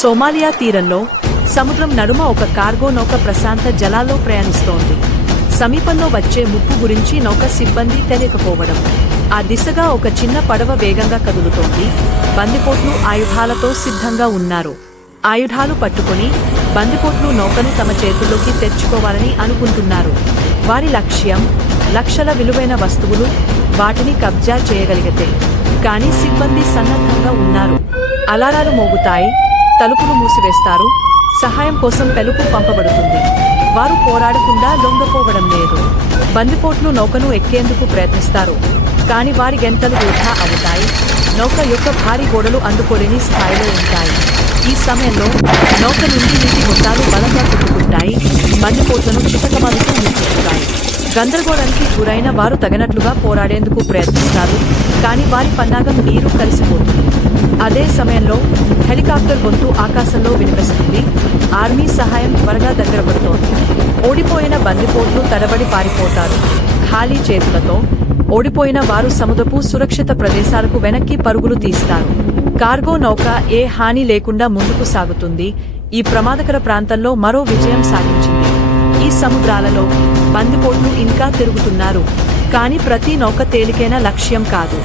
Somalia తీరంలో సముద్రం నడుమ ఒక కార్గో నౌక ప్రశాంత జలాల్లో ప్రయాణిస్తోంది. సమీపంలో వచ్చే ముప్పు గురించి నౌక సిబ్బంది తెలియకపోవడం. ఆ దిశగా ఒక చిన్న పడవ వేగంగా కదులుతోంది. బందిపోట్లు ఆయుధాలతో సిద్ధంగా ఉన్నారు. ఆయుధాలు పట్టుకుని బందిపోట్లు నౌకను తమ చేతుల్లోకి తెచ్చుకోవాలని అనుకుంటున్నారు. వారి లక్ష్యం లక్షల విలువైన వస్తువులు, వాటిని కబ్జా చేయగలిగితే. కానీ సిబ్బంది సన్నద్ధంగా ఉన్నారు. అలారాలు మోగుతాయి, తలుపులు మూసివేస్తారు, సహాయం కోసం పిలుపు పంపబడుతుంది. వారు పోరాడకుండా లొంగపోవడం లేదు. బందిపోట్లు నౌకను ఎక్కేందుకు ప్రయత్నిస్తారు, కాని వారి గంటలు వృధా అవుతాయి. నౌక యొక్క భారీ గోడలు అందుకోలేని స్థాయిలో ఉంటాయి. ఈ సమయంలో నౌక నుండి నీటి మొత్తాలు బలంగా కొట్టుకుంటాయి, బందిపోట్లను చితకమలుతూ ముట్టుకుంటాయి. గందరగోళానికి గురైన వారు తగినట్లుగా పోరాడేందుకు ప్రయత్నిస్తారు, కాని వారి పన్నాగం నీరు కలిసిపోతుంది. అదే సమయంలో హెలికాప్టర్ గొంతు ఆకాశంలో వినిపిస్తుంది. ఆర్మీ సహాయం త్వరగా దగ్గర పడుతోంది. ఓడిపోయిన బందిపోట్లు తడబడి పారిపోతారు. ఖాళీ చేతులతో ఓడిపోయిన వారు సముద్రపు సురక్షిత ప్రదేశాలకు వెనక్కి పరుగులు తీస్తారు. కార్గో నౌక ఏ హాని లేకుండా ముందుకు సాగుతుంది. ఈ ప్రమాదకర ప్రాంతంలో మరో విజయం సాధించింది. ఈ సముద్రాలలో బందిపోట్లు ఇంకా తిరుగుతున్నారు, కాని ప్రతి నౌక తేలికైన లక్ష్యం కాదు.